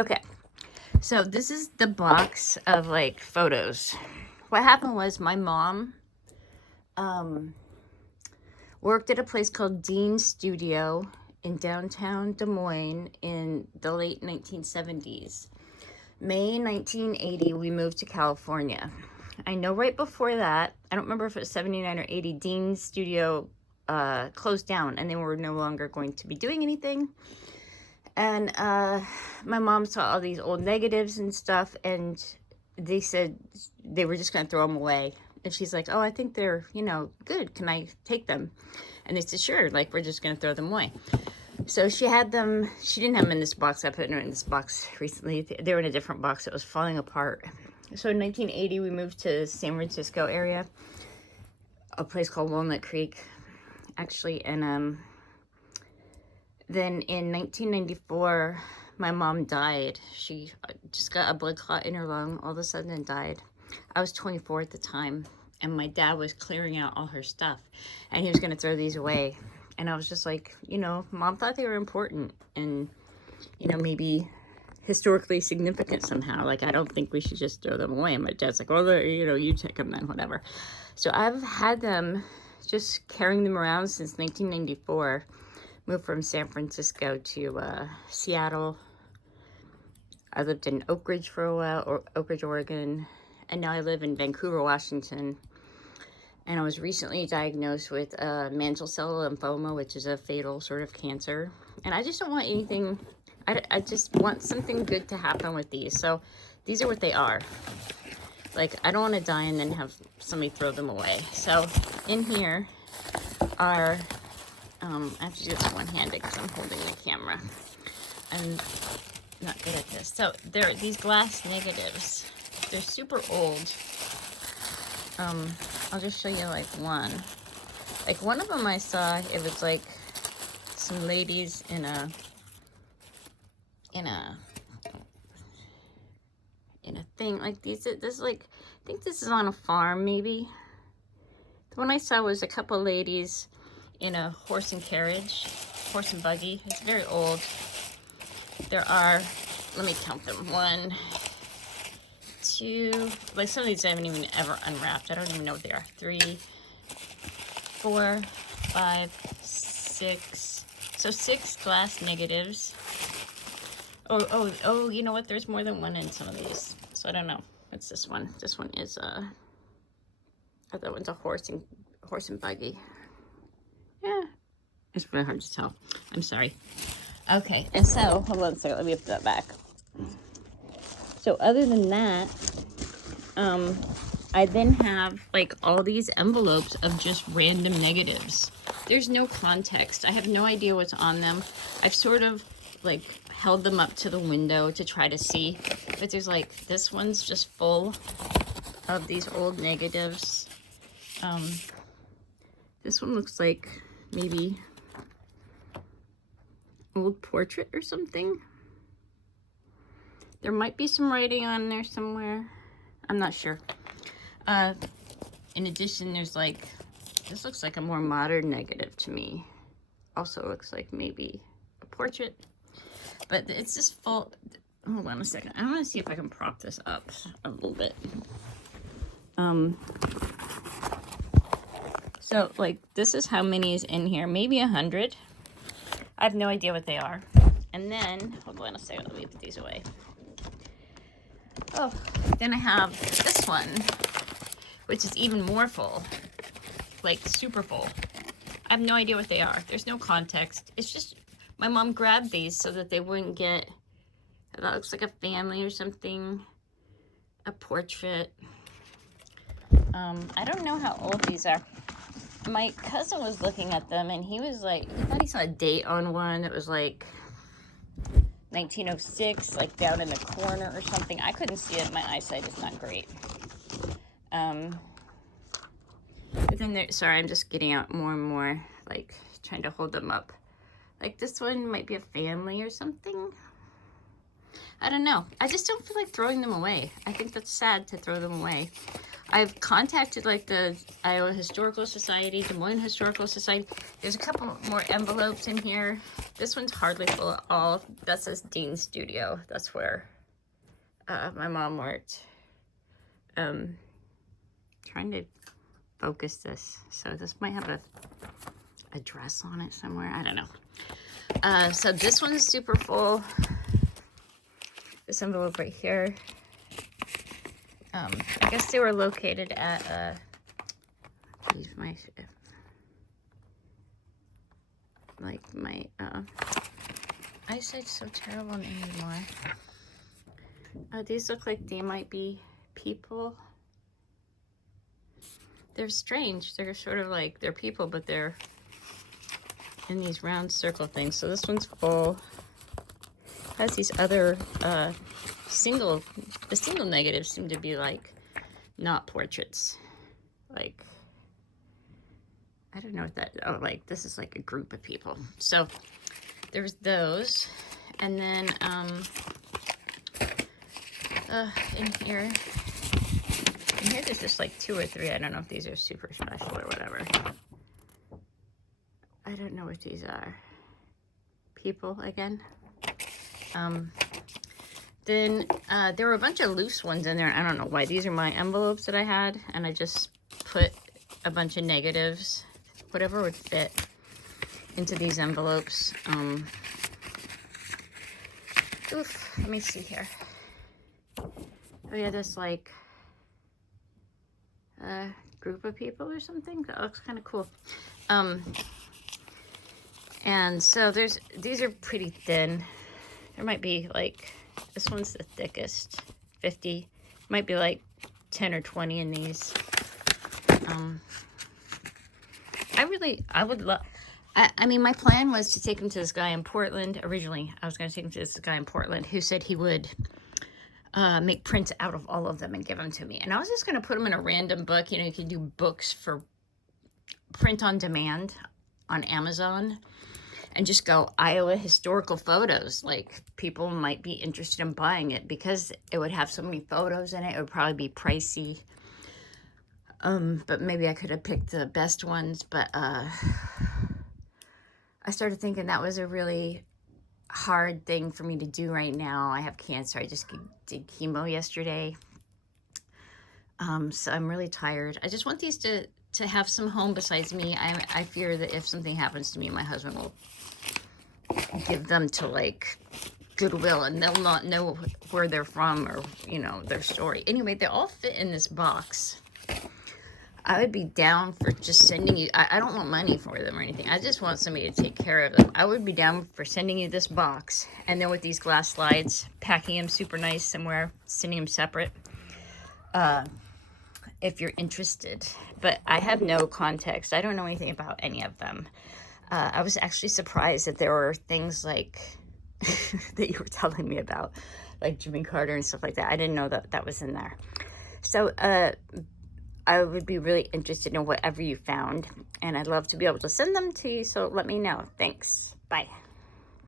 Okay, so this is the box of like photos. What happened was my mom um, worked at a place called Dean's Studio in downtown Des Moines in the late 1970s. May 1980, we moved to California. I know right before that, I don't remember if it was 79 or 80, Dean's Studio closed down and they were no longer going to be doing anything. And my mom saw all these old negatives and stuff, and they said they were just going to throw them away. And she's like, oh, I think they're, good. Can I take them? And they said, sure, like, we're just going to throw them away. So she had them, she didn't have them in this box. I put them in this box recently. They were in a different box. It was falling apart. So in 1980, we moved to San Francisco area, a place called Walnut Creek, actually. And then in 1994, my mom died. She just got a blood clot in her lung all of a sudden and died. I was 24 at the time, and my dad was clearing out all her stuff, and he was going to throw these away. And I was just like, Mom thought they were important and, maybe historically significant somehow. Like, I don't think we should just throw them away. And my dad's like, well, you take them then, whatever. So I've had them, just carrying them around since 1994. Moved from San Francisco to Seattle. I lived in Oak Ridge for a while, or Oak Ridge, Oregon. And now I live in Vancouver, Washington. And I was recently diagnosed with mantle cell lymphoma, which is a fatal sort of cancer. And I just don't want anything, I just want something good to happen with these. So these are what they are. Like, I don't want to die and then have somebody throw them away. So in here are, I have to do this one-handed because I'm holding the camera. I'm not good at this. So there are these glass negatives. They're super old. I'll just show you like one. Like one of them I saw, it was like some ladies in a thing like these. This is like, I think this is on a farm maybe. The one I saw was a couple ladies in a horse and buggy. It's very old. There are, let me count them. 1, 2, like some of these I haven't even ever unwrapped. I don't even know what they are. 3, 4, 5, 6. So 6 glass negatives. Oh, you know what? There's more than one in some of these. So I don't know. What's this one? This one is that one's a horse and buggy. Yeah. It's really hard to tell. I'm sorry. Okay, and so hold on a second, let me put that back. So other than that, I then have like all these envelopes of just random negatives. There's no context. I have no idea what's on them. I've sort of like held them up to the window to try to see, but there's like, this one's just full of these old negatives. This one looks like maybe old portrait or something. There might be some writing on there somewhere. I'm not sure. In addition, there's like, this looks like a more modern negative to me. Also looks like maybe a portrait. But it's just full. Hold on a second. I want to see if I can prop this up a little bit. So like, this is how many is in here. Maybe 100. I have no idea what they are. And then, hold on a second, let me put these away. Oh, then I have this one, which is even more full, like super full. I have no idea what they are. There's no context. It's just, my mom grabbed these so that they wouldn't get, that looks like a family or something, a portrait. I don't know how old these are. My cousin was looking at them and he was like, he thought he saw a date on one that was like 1906, like down in the corner or something. I couldn't see it. My eyesight is not great. But then there, sorry, I'm just getting out more and more, like trying to hold them up. Like this one might be a family or something. I don't know. I just don't feel like throwing them away. I think that's sad to throw them away. I've contacted like the Iowa Historical Society, Des Moines Historical Society. There's a couple more envelopes in here. This one's hardly full at all. That says Dean Studio. That's where my mom worked. Trying to focus this. So this might have a address on it somewhere. I don't know. So this one's super full. This envelope right here. I guess they were located at, geez, my eyesight's so terrible anymore. These look like they might be people. They're strange. They're sort of like, they're people, but they're in these round circle things. So this one's full. Has these other, the single negatives seem to be like not portraits. Like, I don't know what that, oh, like this is like a group of people. So there's those. And then in here there's just like 2 or 3. I don't know if these are super special or whatever. I don't know what these are. People again. Then there were a bunch of loose ones in there. I don't know why. These are my envelopes that I had, and I just put a bunch of negatives, whatever would fit, into these envelopes. Let me see here. Oh yeah, there's like a group of people or something. That looks kind of cool. And so these are pretty thin. There might be like, this one's the thickest, 50. Might be like 10 or 20 in these. I would love, I mean, my plan was to take them to this guy in Portland. Originally, I was going to take them to this guy in Portland who said he would make prints out of all of them and give them to me. And I was just going to put them in a random book. You know, you can do books for print on demand on Amazon. And just go Iowa historical photos. Like, people might be interested in buying it because it would have so many photos in it. It would probably be pricey. But maybe I could have picked the best ones. But I started thinking that was a really hard thing for me to do right now. I have cancer. I just did chemo yesterday. So I'm really tired. I just want these to have some home besides me. I fear that if something happens to me, my husband will give them to like Goodwill and they'll not know where they're from or, you know, their story. Anyway, they all fit in this box. I would be down for just sending you, I don't want money for them or anything. I just want somebody to take care of them. I would be down for sending you this box and then with these glass slides, packing them super nice somewhere, sending them separate. If you're interested, but I have no context. I don't know anything about any of them. I was actually surprised that there were things like that you were telling me about, like Jimmy Carter and stuff like that. I didn't know that that was in there. So I would be really interested in whatever you found, and I'd love to be able to send them to you. So let me know. Thanks. Bye.